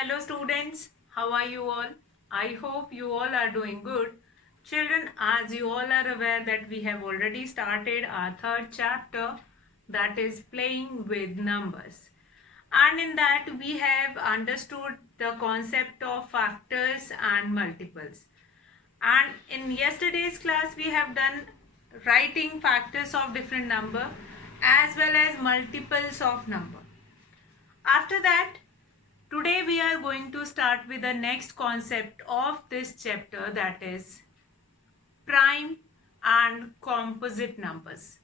Hello students, how are you all? I hope you all are doing good. Children, as you all are aware that we have already started our third chapter, that is playing with numbers. And in that we have understood the concept of factors and multiples. And in yesterday's class we have done writing factors of different number as well as multiples of number. After that, today we are going to start with the next concept of this chapter, that is prime and composite numbers.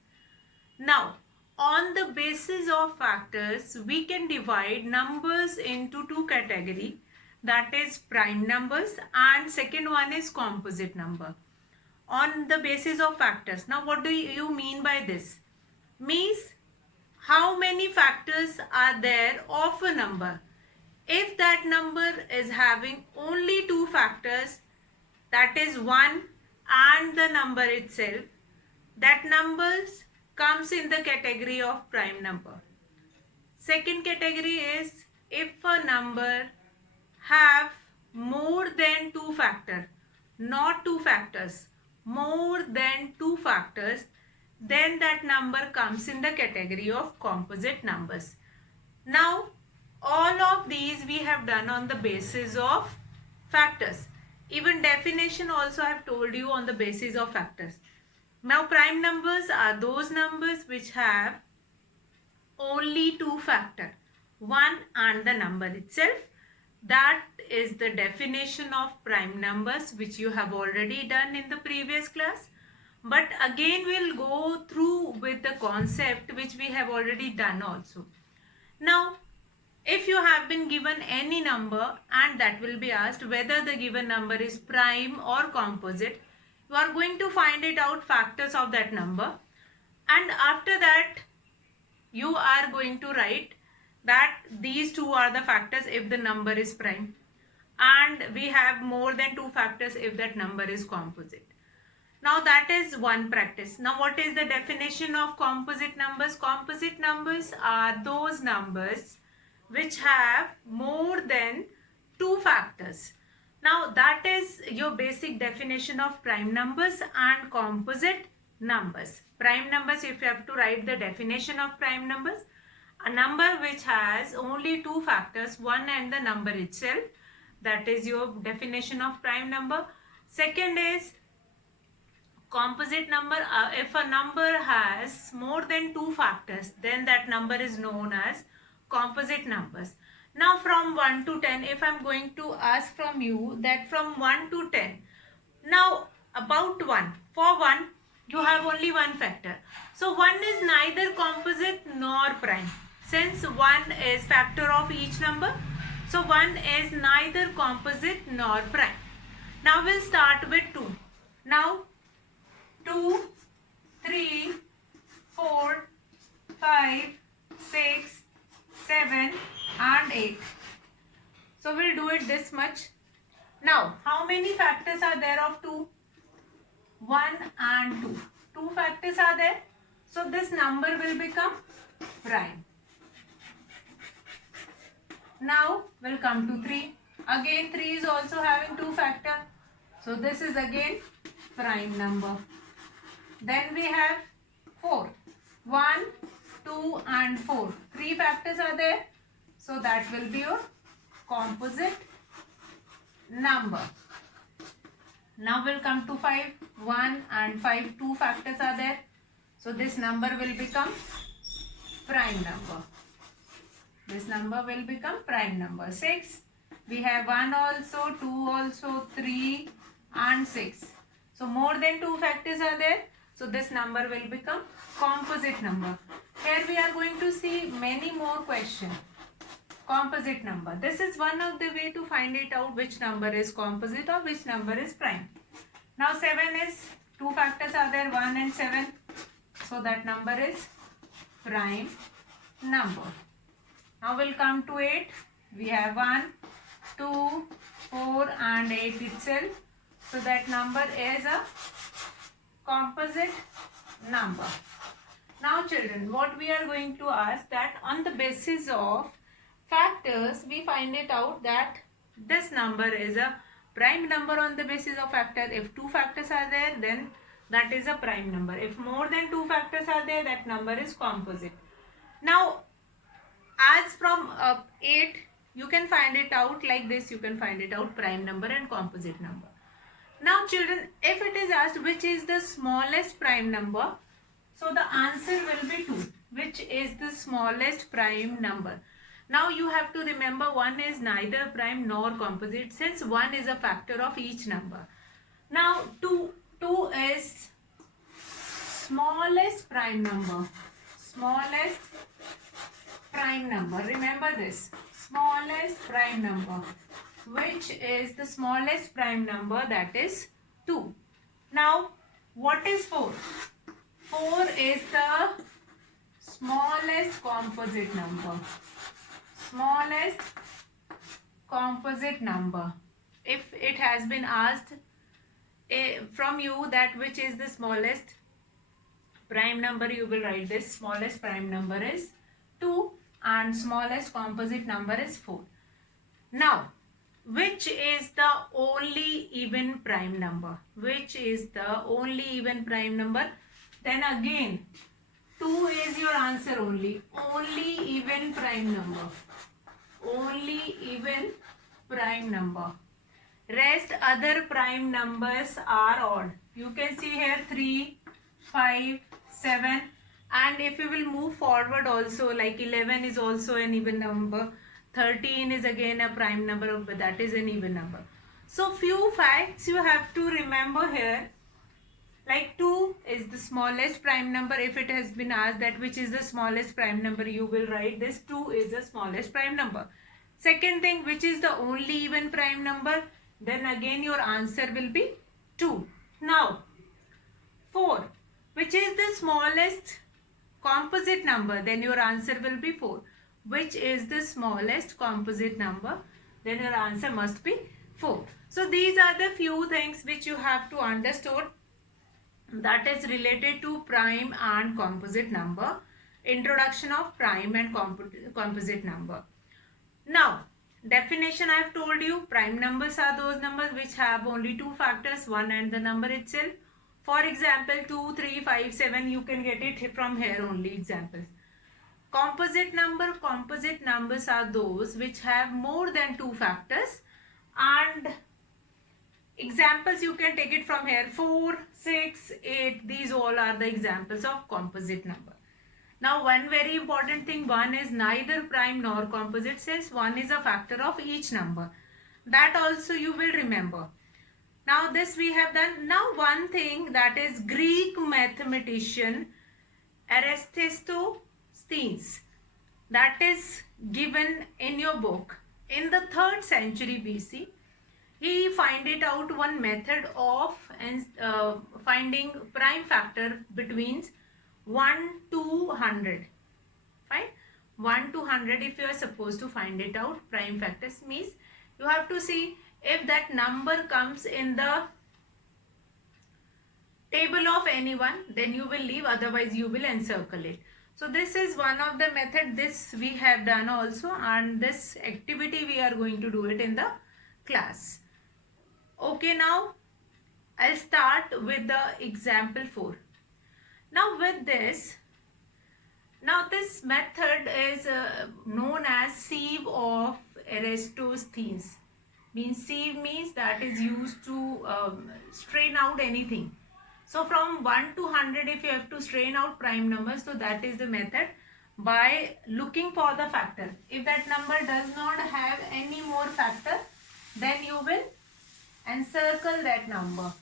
Now, on the basis of factors, we can divide numbers into two categories, that is prime numbers and second one is composite number. On the basis of factors. Now, what do you mean by this? Means how many factors are there of a number. If that number is having only two factors, that is 1 and the number itself, that numbers comes in the category of prime number. Second category is if a number have more than two factors, not two factors, more than two factors, then that number comes in the category of composite numbers. Now, all of these we have done on the basis of factors. Even definition also I have told you on the basis of factors. Now, prime numbers are those numbers which have only two factors, 1 and the number itself. That is the definition of prime numbers, which you have already done in the previous class. But again we'll go through with the concept which we have already done also. Now, if you have been given any number and that will be asked whether the given number is prime or composite, you are going to find it out factors of that number, and after that you are going to write that these two are the factors if the number is prime, and we have more than two factors if that number is composite. Now that is one practice. Now what is the definition of composite numbers? Composite numbers are those numbers which have more than two factors. Now that is your basic definition of prime numbers and composite numbers. Prime numbers, if you have to write the definition of prime numbers, a number which has only two factors, 1 and the number itself, that is your definition of prime number. Second is composite number. If a number has more than two factors, then that number is known as composite numbers. Now from 1 to 10, if I am going to ask from you that from 1 to 10, now about 1, for 1 you have only one factor. So 1 is neither composite nor prime. Since 1 is factor of each number, so 1 is neither composite nor prime. Now we'll start with 2. Now 2, 3, 4, 5, 6, 7 and 8. So we'll do it this much. Now, how many factors are there of 2? 1 and 2. Two factors are there. So this number will become prime. Now we'll come to 3. Again 3 is also having two factors. So this is again prime number. Then we have 4. 1, 2 and 4. Three factors are there. So that will be your composite number. Now we'll come to 5. 1 and 5. Two factors are there. So this number will become prime number. This number will become prime number. 6. We have 1 also, 2 also, 3 and 6. So more than two factors are there. So this number will become composite number. Here we are going to see many more questions. Composite number. This is one of the way to find it out which number is composite or which number is prime. Now 7 is, two factors are there, 1 and 7. So that number is prime number. Now we'll come to 8. We have 1, 2, 4 and 8 itself. So that number is a composite number. Now children, what we are going to ask that on the basis of factors, we find it out that this number is a prime number on the basis of factor. If two factors are there, then that is a prime number. If more than two factors are there, that number is composite. Now, as from 8, you can find it out like this. You can find it out prime number and composite number. Now children, if it is asked which is the smallest prime number, so the answer will be 2. Which is the smallest prime number? Now you have to remember 1 is neither prime nor composite, since 1 is a factor of each number. Now 2 is smallest prime number. Smallest prime number. Remember this. Smallest prime number. Which is the smallest prime number? That is 2. Now, what is 4? 4 is the smallest composite number. Smallest composite number. If it has been asked from you that which is the smallest prime number, you will write this. Smallest prime number is 2 and smallest composite number is 4. Now, which is the only even prime number? Which is the only even prime number? Then again, 2 is your answer only. Only even prime number. Only even prime number. Rest other prime numbers are odd. You can see here 3, 5, 7, and if you will move forward also, like 11 is also an even number. 13 is again a prime number, but that is an even number. So few facts you have to remember here. Like 2 is the smallest prime number. If it has been asked that which is the smallest prime number, you will write this. 2 is the smallest prime number. Second thing, which is the only even prime number? Then again your answer will be 2. Now 4, which is the smallest composite number? Then your answer will be 4. Which is the smallest composite number? Then your answer must be 4. So these are the few things which you have to understand, that is related to prime and composite number. Introduction of prime and composite number. Now, definition I have told you. Prime numbers are those numbers which have only two factors, 1 and the number itself. For example, 2, 3, 5, 7, you can get it from here only examples. Composite numbers are those which have more than two factors, and examples you can take it from here. 4, 6, 8, these all are the examples of composite number. Now one very important thing, 1 is neither prime nor composite, since 1 is a factor of each number. That also you will remember. Now this we have done. Now one thing, that is Greek mathematician Eratosthenes, that is given in your book. In the 3rd century BC, he find it out one method of finding prime factor between 1 to 100. Fine. 1 to 100, if you are supposed to find it out, prime factors means you have to see if that number comes in the table of anyone, then you will leave, otherwise you will encircle it. So this is one of the method. This we have done also, and this activity we are going to do it in the class. Okay, now I'll start with the example 4. Now with this, this method is known as sieve of Eratosthenes. Sieve means that is used to strain out anything. So from 1 to 100, if you have to strain out prime numbers, so that is the method, by looking for the factor. If that number does not have any more factor, then you will encircle that number.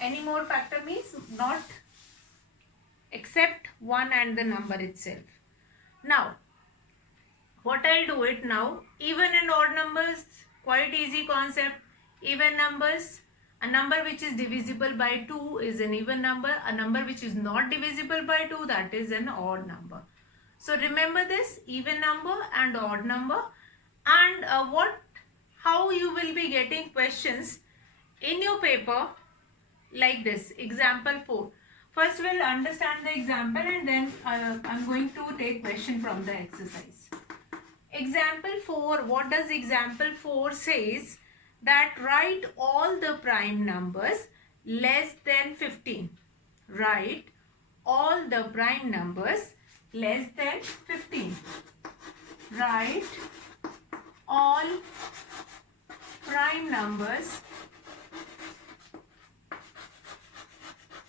Any more factor means not except 1 and the number itself. Now, what I'll do it now, even and odd numbers, quite easy concept. Even numbers, a number which is divisible by 2 is an even number. A number which is not divisible by 2, that is an odd number. So remember this, even number and odd number. And how you will be getting questions in your paper like this. Example 4. First we'll understand the example, and then I'm going to take question from the exercise. Example 4, what does example 4 says? That write all the prime numbers less than 15. Write all the prime numbers less than 15. Write all prime numbers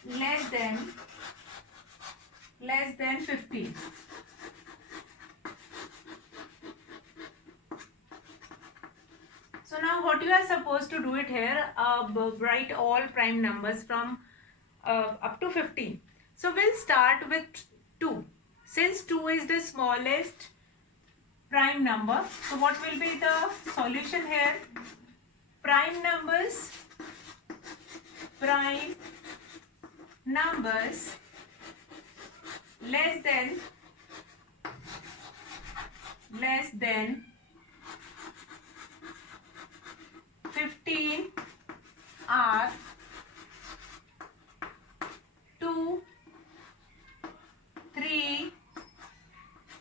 less than 15. So now what you are supposed to do it here, write all prime numbers from up to 15. So we'll start with 2. Since 2 is the smallest prime number, so what will be the solution here? Prime numbers less than 15 are 2, 3,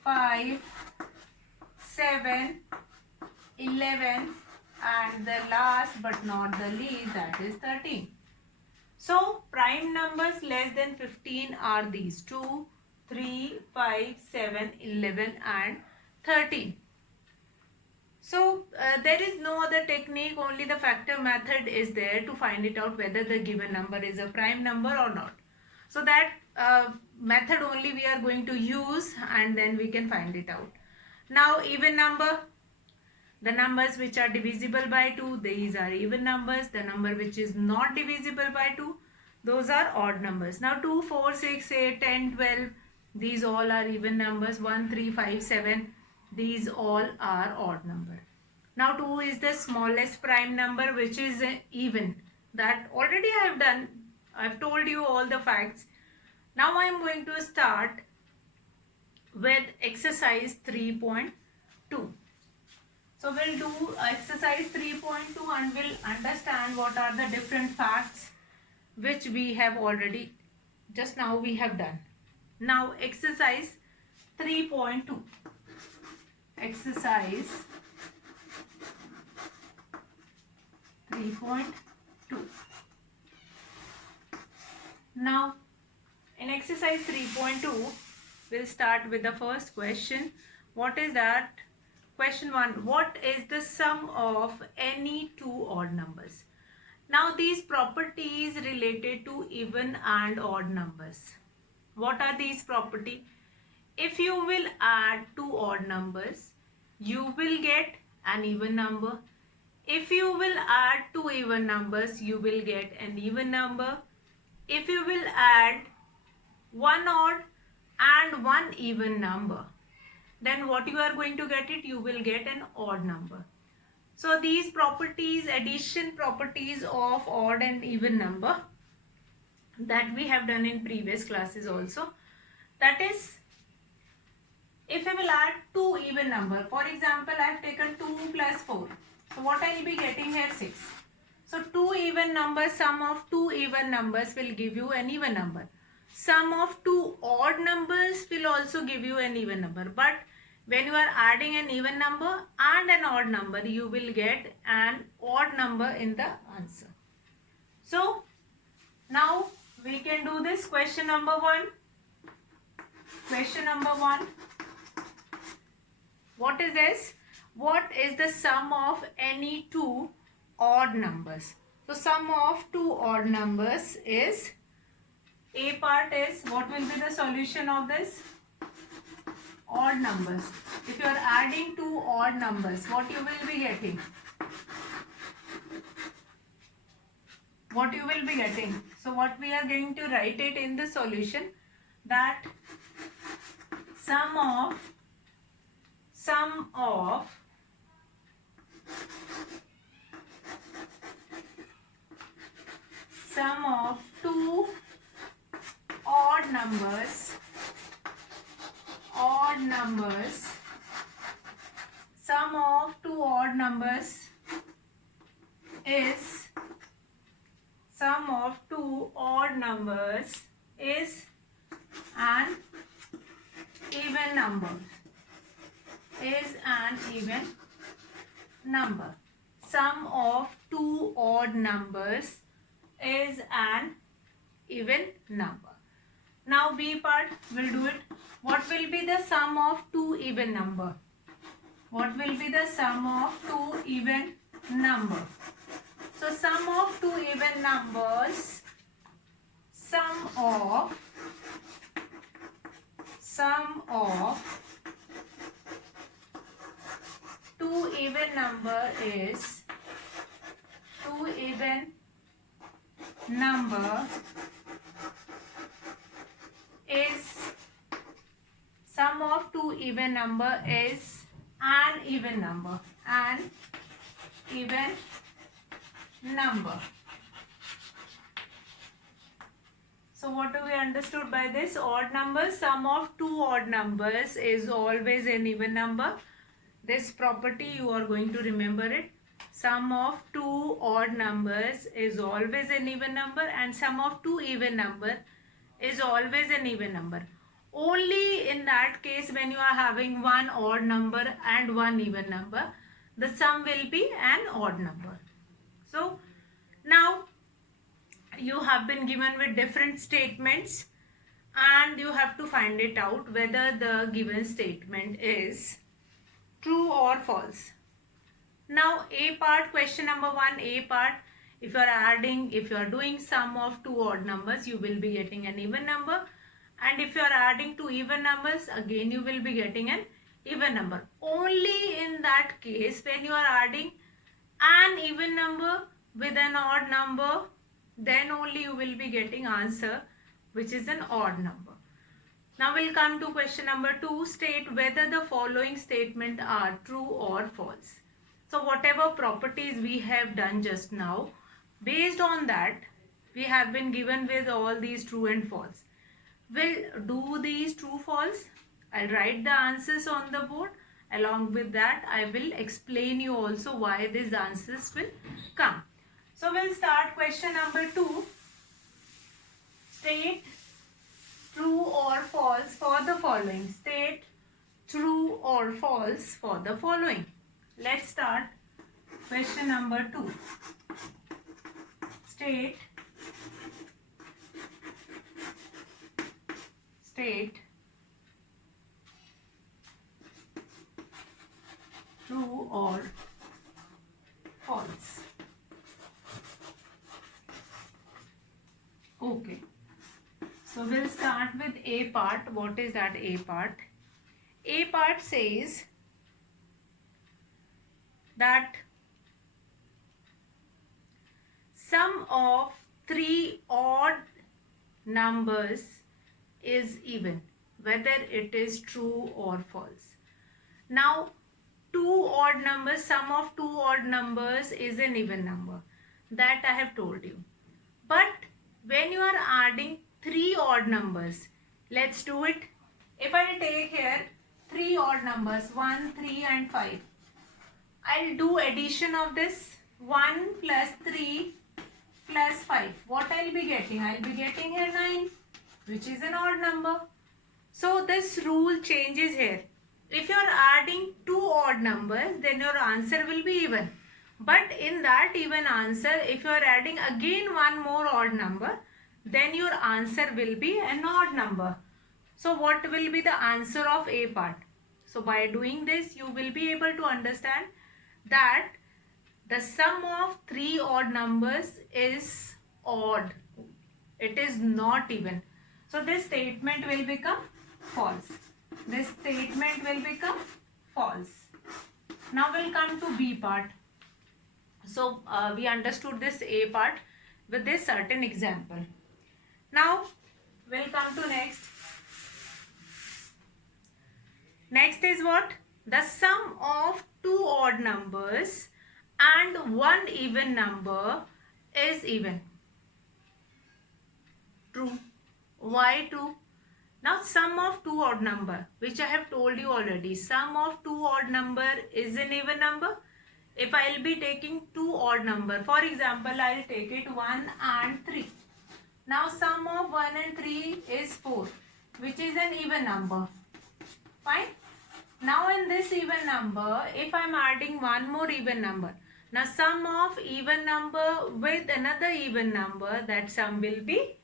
5, 7, 11, and the last but not the least, that is 13. So prime numbers less than 15 are these 2, 3, 5, 7, 11 and 13. So there is no other technique, only the factor method is there to find it out whether the given number is a prime number or not. So that method only we are going to use, and then we can find it out. Now even number, the numbers which are divisible by 2, these are even numbers. The number which is not divisible by 2, those are odd numbers. Now 2, 4, 6, 8, 10, 12, these all are even numbers. 1, 3, 5, 7, these all are odd number. Now 2 is the smallest prime number which is even. That already I have done. I have told you all the facts. Now I am going to start with exercise 3.2. So we'll do exercise 3.2 and we'll understand what are the different facts which we have already just now we have done. Now exercise 3.2. Exercise 3.2. Now in exercise 3.2 we'll start with the first question. What is that? Question 1. What is the sum of any two odd numbers? Now these properties related to even and odd numbers. What are these properties? If you will add two odd numbers, you will get an even number. If you will add two even numbers, you will get an even number. If you will add one odd and one even number, then what you are going to get it? You will get an odd number. So these properties, addition properties of odd and even number, that we have done in previous classes also. That is, if I will add two even number, for example, I have taken 2 plus 4. So what I will be getting here? 6. So two even numbers, sum of two even numbers will give you an even number. Sum of two odd numbers will also give you an even number. But when you are adding an even number and an odd number, you will get an odd number in the answer. So now we can do this. Question number 1. Question number 1. What is this? What is the sum of any two odd numbers? So sum of two odd numbers is, A part is, what will be the solution of this? Odd numbers. If you are adding two odd numbers, what you will be getting? What you will be getting? So what we are going to write it in the solution, that sum of two odd numbers, sum of two odd numbers is, sum of two odd numbers is an even number. is an even number. Sum of two odd numbers is an even number. Now B part, we'll do it. What will be the sum of two even number? What will be the sum of two even number? So sum of two even numbers, sum of two even number is sum of two even number is an even number. So what do we understood by this? Odd numbers, sum of two odd numbers is always an even number. This property you are going to remember it. Sum of two odd numbers is always an even number, and sum of two even number is always an even number. Only in that case when you are having one odd number and one even number, the sum will be an odd number. So now you have been given with different statements and you have to find it out whether the given statement is true or false. Now A part, question number 1, A part, if you are doing sum of two odd numbers, you will be getting an even number, and if you are adding two even numbers, again you will be getting an even number. Only in that case when you are adding an even number with an odd number, then only you will be getting answer which is an odd number. Now we'll come to question number 2. State whether the following statement are true or false. So whatever properties we have done just now, based on that we have been given with all these true and false. We'll do these true false. I'll write the answers on the board. Along with that I will explain you also why these answers will come. So we'll start question number 2. State true or false for the following. State true or false for the following. Let's start question number 2. State true or false. Okay. So we'll start with A part. What is that A part? A part says that sum of three odd numbers is even, whether it is true or false. Now two odd numbers, sum of two odd numbers is an even number. That I have told you. But when you are adding three odd numbers, let's do it. If I take here three odd numbers 1, 3 and 5, I'll do addition of this 1 plus 3 plus 5. What I'll be getting? I'll be getting here 9, which is an odd number. So this rule changes here. If you are adding two odd numbers, then your answer will be even. But in that even answer, if you are adding again one more odd number, then your answer will be an odd number. So what will be the answer of A part? So by doing this, you will be able to understand that the sum of three odd numbers is odd. It is not even. So this statement will become false. This statement will become false. Now we'll come to B part. So we understood this A part with this certain example. Now we'll come to next. Next is what? The sum of two odd numbers and one even number is even. True. Why true? Now sum of two odd number, which I have told you already. Sum of two odd number is an even number. If I will be taking two odd number, for example, I will take it 1 and 3. Now sum of 1 and 3 is 4, which is an even number. Fine. Now in this even number, if I am adding one more even number, now sum of even number with another even number, that sum will be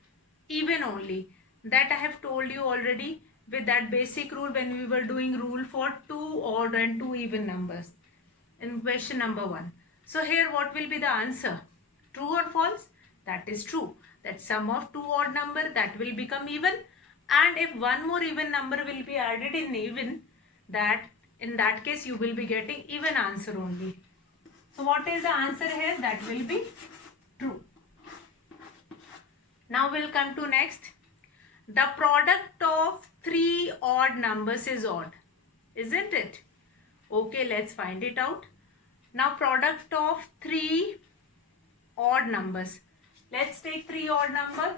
even only. That I have told you already with that basic rule when we were doing rule for two odd and two even numbers in question number 1. So here what will be the answer? True or false? That is true. That sum of two odd number, that will become even, and if one more even number will be added in even, that in that case you will be getting even answer only. So what is the answer here? That will be true. Now we'll come to next. The product of three odd numbers is odd, isn't it? Okay, let's find it out. Now product of three odd numbers. Let's take three odd number.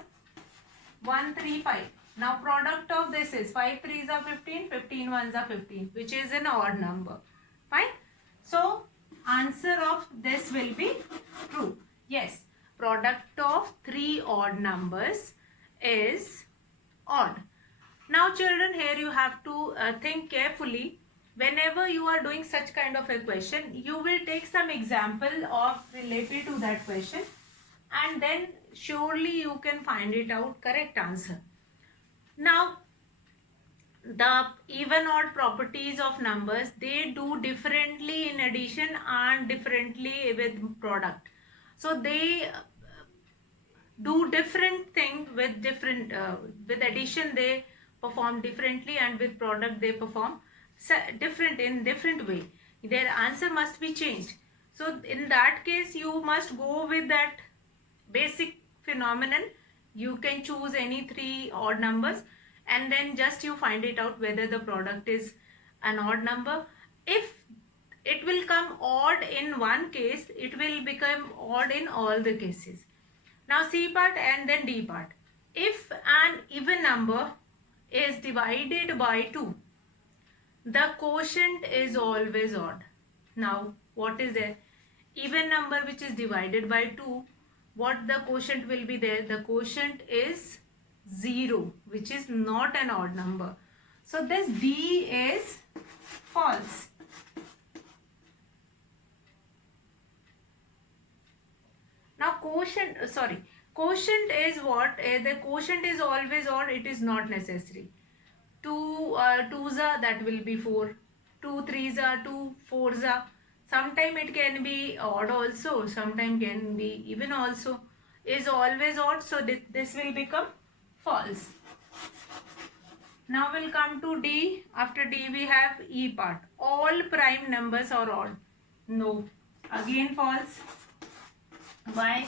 1, 3, 5. Now product of this is 5 3s are 15, 15 1s are 15, which is an odd number. Fine. So answer of this will be true. Yes, product of three odd numbers is odd. Now children, here you have to think carefully. Whenever you are doing such kind of a question, you will take some example of related to that question, and then surely you can find it out correct answer. Now the even odd properties of numbers, they do differently in addition and differently with product. So they do different thing with different with addition they perform differently, and with product they perform different in different way. Their answer must be changed. So in that case you must go with that basic phenomenon. You can choose any three odd numbers and then just you find it out whether the product is an odd number. If it will come odd in one case, it will become odd in all the cases. Now C part and then D part. If an even number is divided by 2, the quotient is always odd. Now what is there? Even number which is divided by 2, what the quotient will be there? The quotient is 0, which is not an odd number. So this D is false. Now quotient is what? The quotient is always odd. It is not necessary. 2 twos are, that will be 4. 2 threes are 2, 4s are. Sometime it can be odd also. Sometime can be even also. Is always odd. So this will become false. Now we'll come to D. After D we have E part. All prime numbers are odd. No. Again false. Why?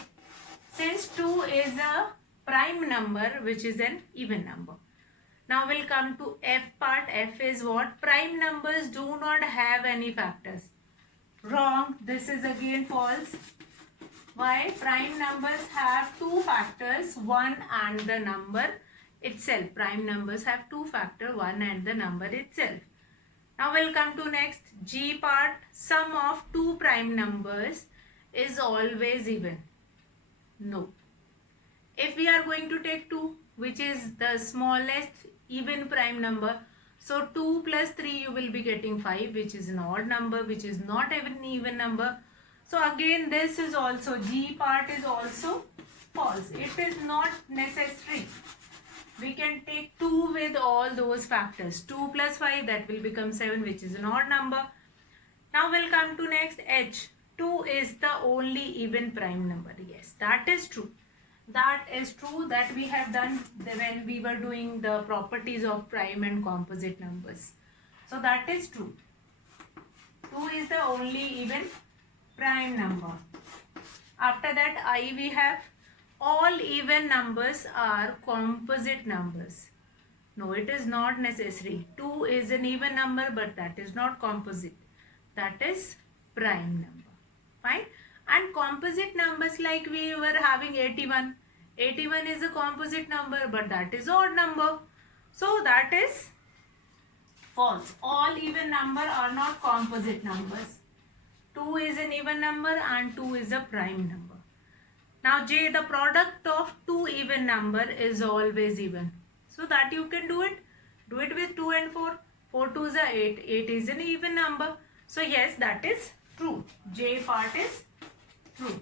Since 2 is a prime number which is an even number. Now we'll come to F part. F is what? Prime numbers do not have any factors. Wrong. This is again false. Why? Prime numbers have two factors, 1 and the number itself. Prime numbers have two factors, 1 and the number itself. Now we'll come to next G part. Sum of two prime numbers is always even. No. If we are going to take 2, which is the smallest even prime number, so 2 plus 3 you will be getting 5, which is an odd number, which is not an even number. So again this is also, G part is also false. It is not necessary. We can take 2 with all those factors. 2 plus 5, that will become 7, which is an odd number. Now we'll come to next H. 2 is the only even prime number. Yes, that is true. That is true, that we have done when we were doing the properties of prime and composite numbers. So that is true. 2 is the only even prime number. After that I we have all even numbers are composite numbers. No, it is not necessary. 2 is an even number, but that is not composite. That is prime number. Fine. And composite numbers, like we were having 81. 81 is a composite number, but that is odd number. So that is false. All even number are not composite numbers. 2 is an even number and 2 is a prime number. Now J, the product of two even number is always even. So that you can do it. Do it with 2 and 4. 4 2s are 8. 8 is an even number. So yes, that is true. J part is true.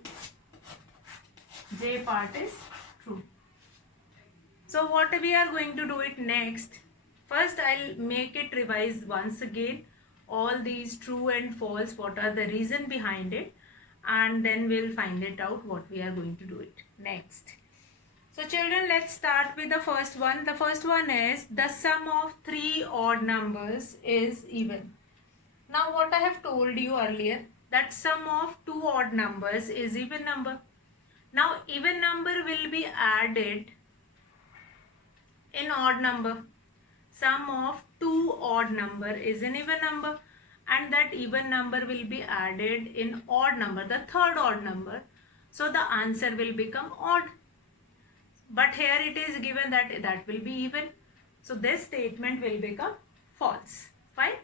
J part is true. So what we are going to do it next. First I'll make it revise once again. All these true and false, what are the reason behind it, and then we'll find it out what we are going to do it next. So children, let's start with the first one. The first one is the sum of 3 odd numbers is even. Now what I have told you earlier, that sum of 2 odd numbers is even number. Now even number will be added in odd number. Sum of 2 odd number is an even number, and that even number will be added in odd number, the third odd number. So the answer will become odd. But here it is given that that will be even. So this statement will become false. Fine.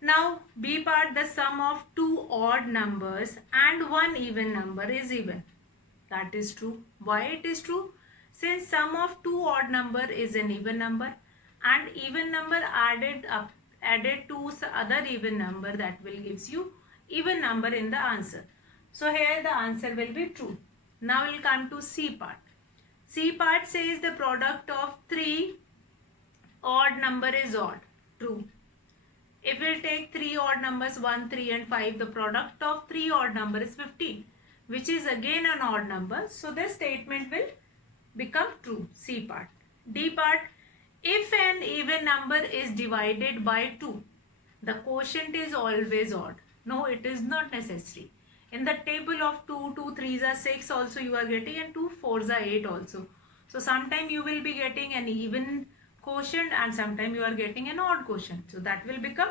Now B part, the sum of 2 odd numbers and 1 even number is even. That is true. Why it is true? Since sum of 2 odd number is an even number, and even number added to other even number, that will gives you even number in the answer. So here the answer will be true. Now we'll come to C part. C part says the product of 3 odd number is odd. True. If we'll take 3 odd numbers 1, 3 and 5, the product of 3 odd number is 15, which is again an odd number. So this statement will become true. C part. D part, if an even number is divided by 2, the quotient is always odd. No, it is not necessary. In the table of 2, 2 3s are 6 also you are getting, and 2 4s are 8 also. So sometime you will be getting an even quotient and sometime you are getting an odd quotient. So that will become,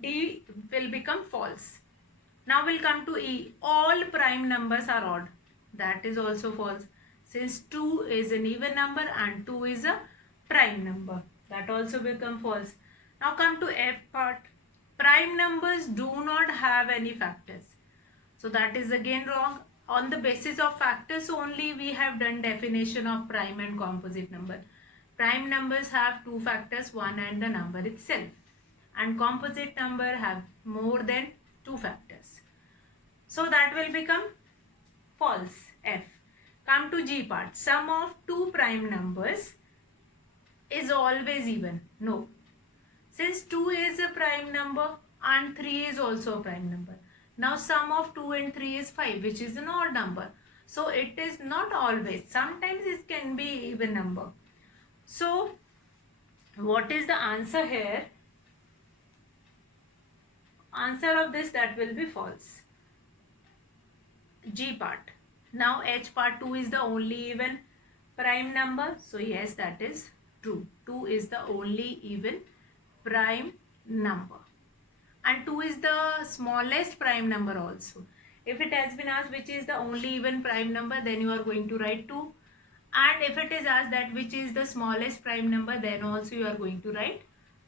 D will become false. Now we'll come to E. All prime numbers are odd. That is also false. Since 2 is an even number and 2 is a prime number. That also become false. Now come to F part. Prime numbers do not have any factors. So that is again wrong. On the basis of factors only we have done definition of prime and composite number. Prime numbers have 2 factors, 1 and the number itself. And composite number have more than 2 factors. So that will become false. F. Come to G part. Sum of 2 prime numbers is always even. No. Since 2 is a prime number and 3 is also a prime number. Now sum of 2 and 3 is 5, which is an odd number. So it is not always. Sometimes it can be even number. So what is the answer here? Answer of this, that will be false. G part. Now H part, 2 is the only even prime number. So yes, that is true. 2 is the only even prime number. And 2 is the smallest prime number also. If it has been asked which is the only even prime number, then you are going to write 2. And if it is asked that which is the smallest prime number, then also you are going to write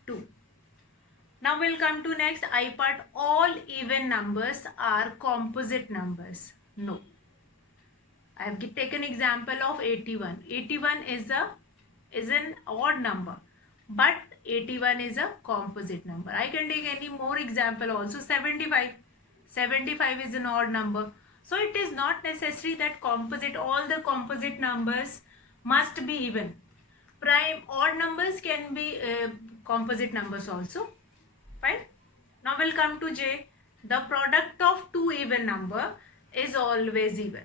2. Now we'll come to next I part. All even numbers are composite numbers. No. I have taken example of 81. 81 is an odd number, but 81 is a composite number. I can take any more example also. 75. 75 is an odd number. So it is not necessary that all the composite numbers must be even. Prime odd numbers can be composite numbers also. Fine. Now we'll come to J. The product of 2 even number is always even.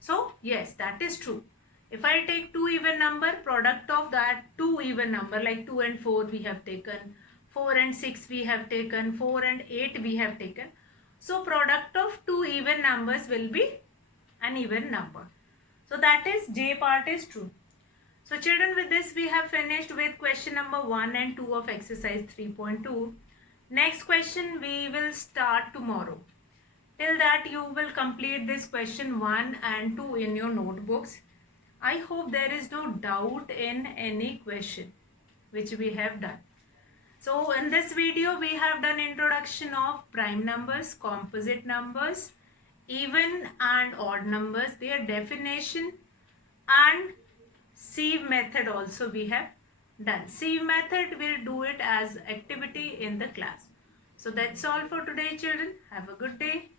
So yes, that is true. If I take 2 even number, product of that 2 even number, like 2 and 4 we have taken, 4 and 6 we have taken, 4 and 8 we have taken. So product of 2 even numbers will be an even number. So that is J part is true. So children, with this we have finished with question number 1 and 2 of exercise 3.2. Next question we will start tomorrow. Till that you will complete this question 1 and 2 in your notebooks. I hope there is no doubt in any question which we have done. So in this video we have done introduction of prime numbers, composite numbers, even and odd numbers, their definition, and sieve method also we have Done. See method will do it as activity in the class. So that's all for today, children. Have a good day.